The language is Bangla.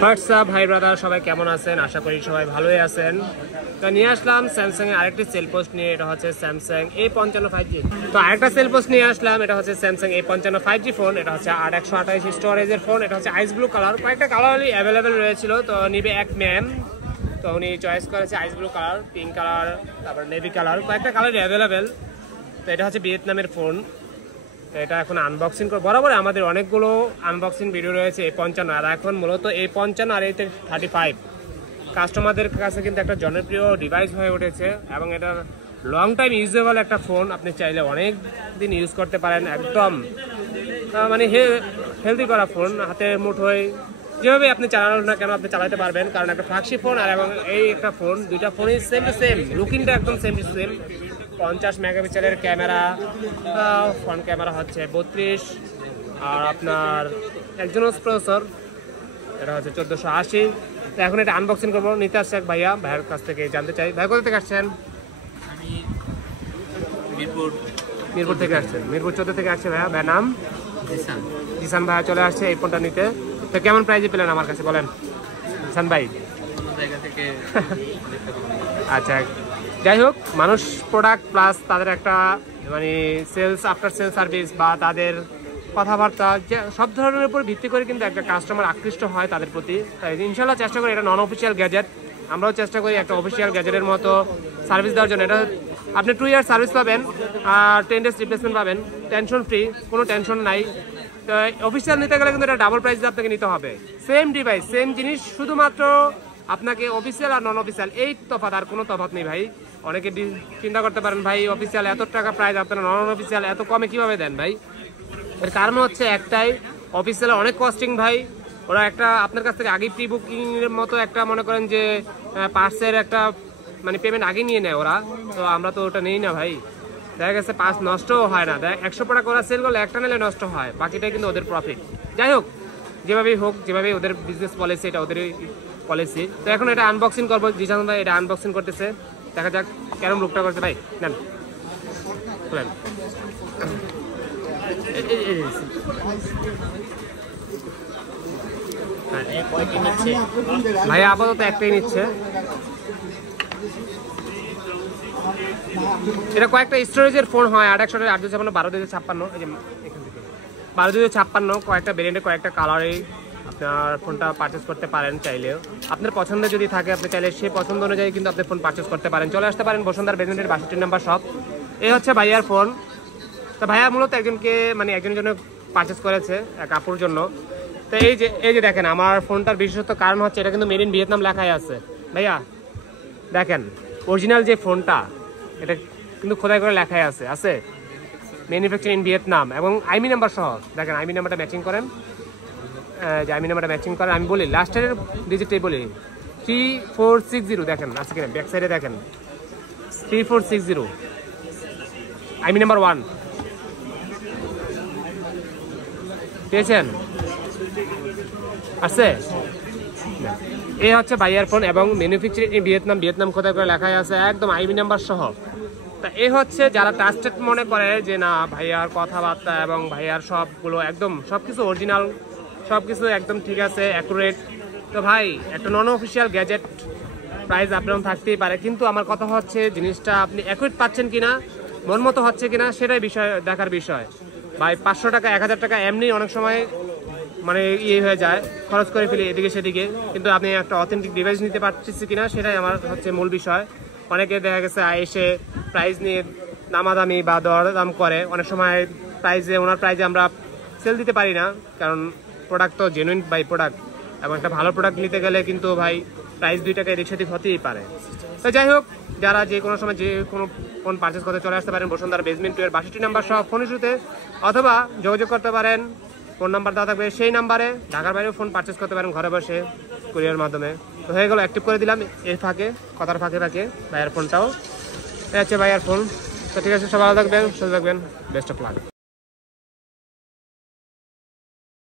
হোয়াটসঅ্যাপ ভাই ব্রাদার, সবাই কেমন আছেন? আশা করি সবাই ভালোই আছেন। তো নিয়ে আসলাম স্যামসাং এর আরেকটি সেল পোস্ট নিয়ে। এটা হচ্ছে স্যামসাং A55 5G। তো আরেকটা সেল পোস্ট নিয়ে আসলাম, এটা হচ্ছে স্যামসাং A55 5G ফোন। এটা হচ্ছে 8/128 স্টোরেজের ফোন। এটা হচ্ছে আইস ব্লু কালার। কয়েকটা কালারই অ্যাভেলেবেল রয়েছিল, তো নিবে এক ম্যাম, তো উনি চয়েস করেছে আইস ব্লু কালার, পিঙ্ক কালার, তারপর নেভি কালার, কয়েকটা কালারই অ্যাভেলেবেল। তো এটা হচ্ছে ভিয়েতনামের ফোন। তো এটা এখন আনবক্সিং করে, বরাবর আমাদের অনেকগুলো আনবক্সিং ভিডিও রয়েছে A55, আর এখন মূলত A55 আর A35 কাস্টমারদের কাছে কিন্তু একটা জনপ্রিয় ডিভাইস হয়ে উঠেছে, এবং এটা লং টাইম ইউজেবল একটা ফোন। আপনি চাইলে অনেক দিন ইউজ করতে পারেন, একদম মানে হেলদি করা ফোন, হাতে মুঠোয় যেভাবে আপনি চালানো না কেন আপনি চালাতে পারবেন, কারণ একটা ফ্ল্যাগশিপ ফোন আর এবং এই একটা ফোন, দুইটা ফোনই সেম টু সেম, লুকিংটা একদম সেম টু সেম। 50 মেগাপিক্সেলের ক্যামেরা, ফ্রন্ট ক্যামেরা হচ্ছে 32, আর আপনার একজনস প্রসেসর, এটা হচ্ছে 1480। তো এখন এটা আনবক্সিং করবো। নিতে আসছে এক ভাইয়া, ভাইয়ের কাছ থেকে জানতে চাই, ভাই কোথা থেকে আসছেন? আমি মিরপুর থেকে আসছেন? মিরপুর 14 থেকে আসছে ভাইয়া। ভাইয়ের নাম? জিসান ভাইয়া চলে আসছে এই ফোনটা নিতে। তো কেমন প্রাইজে পেলেন আমার কাছে বলেন জিসান ভাই? আচ্ছা, যাই হোক, মানুষ প্রোডাক্ট প্লাস তাদের একটা মানে সেলস, আফটার সেল সার্ভিস বা তাদের কথাবার্তা, যে সব ধরনের উপর ভিত্তি করে কিন্তু একটা কাস্টমার আকৃষ্ট হয় তাদের প্রতি। তাই ইনশাল্লাহ চেষ্টা করি এটা নন অফিসিয়াল গ্যাজেট, আমরাও চেষ্টা করি একটা অফিসিয়াল গ্যাজেটের মতো সার্ভিস দেওয়ার জন্য। এটা আপনি 2 ইয়ার সার্ভিস পাবেন আর 10 ডেজ রিপ্লেসমেন্ট পাবেন, টেনশন ফ্রি, কোনো টেনশন নাই। তো অফিসিয়াল নিতে গেলে কিন্তু এটা ডাবল প্রাইসে আপনাকে নিতে হবে। সেম ডিভাইস, সেম জিনিস, শুধুমাত্র আপনাকে অফিসিয়াল আর নন অফিসিয়াল এই তফাৎ, আর কোনো তফাৎ নেই ভাই। অনেকে চিন্তা করতে পারেন ভাই অফিসিয়াল এত টাকা প্রাইস, আপনারা নন অফিসিয়াল এত কমে কিভাবে দেন ভাই? এর কারণ হচ্ছে একটাই, অফিসিয়ালে অনেক কস্টিং ভাই। ওরা একটা আপনার কাছ থেকে আগেই প্রি বুকিং এর মতো একটা মনে করেন যে পার্সের একটা মানে পেমেন্ট আগে নিয়ে নেয় ওরা, তো আমরা তো ওটা নেই না ভাই। দেখা গেছে পার্স নষ্টও হয় না, 100 টাকা ওরা সেল করলে একটা নিলে নষ্ট হয়, বাকিটাই কিন্তু ওদের প্রফিট। যাই হোক, যেভাবেই হোক, যেভাবেই ওদের বিজনেস পলিসি, এটা ওদের পলিসি। তো এখন এটা আনবক্সিং করবো। জিসান ভাই এটা আনবক্সিং করতেছে, দেখা যাক কেরম লুকটা করছে। ভাই নেন বলেন। ভাইয়া আপাতত একটাই নিচ্ছে। এটা কয়েকটা স্টোরেজের ফোন হয়, 8/128, 8/256, 12/256, এই যে এখান থেকে 12/256, কয়েকটা ভেরিয়েন্টে কয়েকটা কালারে আপনার ফোনটা পারচেস করতে পারেন। চাইলেও আপনার পছন্দ যদি থাকে, আপনি চাইলে সেই পছন্দ অনুযায়ী কিন্তু আপনি ফোন পারচেস করতে পারেন। চলে আসতে পারেন বসুন্ধরা বেসমেন্টের 62 নম্বর শপ। এই হচ্ছে ভাইয়ার ফোন। তো ভাইয়া মূলত একজনকে মানে একজনের জন্য পারচেস করেছে, এক আপুর জন্য। তো এই যে দেখেন, আমার ফোনটার বিশেষত্ব কারণ হচ্ছে এটা কিন্তু মেড ইন ভিয়েতনাম লেখাই আছে। ভাইয়া দেখেন, অরিজিনাল যে ফোনটা এটা কিন্তু খোদাই করে লেখাই আছে ম্যানুফ্যাকচার ইন ভিয়েতনাম, এবং আইমি নাম্বার সহ। দেখেন আইমি নাম্বারটা ম্যাচিং করেন, যে আইমি নাম্বারটা ম্যাচিং করেন। আমি বলি লাস্টের ডিজিটটাই বলি 3460, দেখেন আছে কিনা, ব্যাক সাইডে দেখেন 3460, আইমি নাম্বার 1 পেয়েছেন? আছে। এই হচ্ছে ভাইয়ার ফোন, এবং ম্যানুফ্যাকচার ইন ভিয়েতনাম খোদাই করে লেখাই আছে, একদম আইমি নাম্বার সহ। তা এই হচ্ছে যারা ট্রাস্টেড মনে করে যে না ভাইয়ার কথাবার্তা এবং ভাইয়ার সবগুলো একদম সবকিছু অরিজিনাল, সবকিছু একদম ঠিক আছে, অ্যাকুরেট। তো ভাই একটা নন অফিসিয়াল গ্যাজেট প্রাইস আপনার থাকতেই পারে, কিন্তু আমার কথা হচ্ছে জিনিসটা আপনি অ্যাকুরেট পাচ্ছেন কিনা, মন মতো হচ্ছে কিনা, সেটাই দেখার বিষয় ভাই। 500 টাকা 1000 টাকা এমনি অনেক সময় মানে হয়ে যায়, খরচ করে ফেলি এদিকে সেদিকে, কিন্তু আপনি একটা অথেন্টিক ডিভাইস নিতে পারছি কিনা সেটাই আমার হচ্ছে মূল বিষয়। অনেকে দেখা গেছে এসে প্রাইস নিয়ে দামাদামি বা দরদাম করে, অনেক সময় ওনার প্রাইজে আমরা সেল দিতে পারি না, কারণ প্রোডাক্ট তো জেনুইন বাই প্রোডাক্ট, এবং একটা ভালো প্রোডাক্ট নিতে গেলে কিন্তু ভাই প্রাইস 2 টাকা এদিক সেদিক হতেই পারে। তো যাই হোক, যারা যে কোনো সময় যে কোনো ফোন পারচেস করতে চলে আসতে পারেন বসুন্ধরা বেসমেন্ট 2 এর 62 নম্বর সহ ফোন ইস্যুতে, অথবা যোগাযোগ করতে পারেন, ফোন নাম্বার দেওয়া থাকবে সেই নাম্বারে। ঢাকার বাইরেও ফোন পারচেস করতে পারেন ঘরে বসে কুরিয়ার মাধ্যমে। তো হয়ে গেল, অ্যাক্টিভ করে দিলাম এর ফাঁকে, কথার ফাঁকে ভাইয়ার ফোনটাও। এই হচ্ছে ভাইয়ার ফোন। তো ঠিক আছে, সবাই ভালো থাকবেন, সুস্থ থাকবেন, বেস্ট অফ লাক।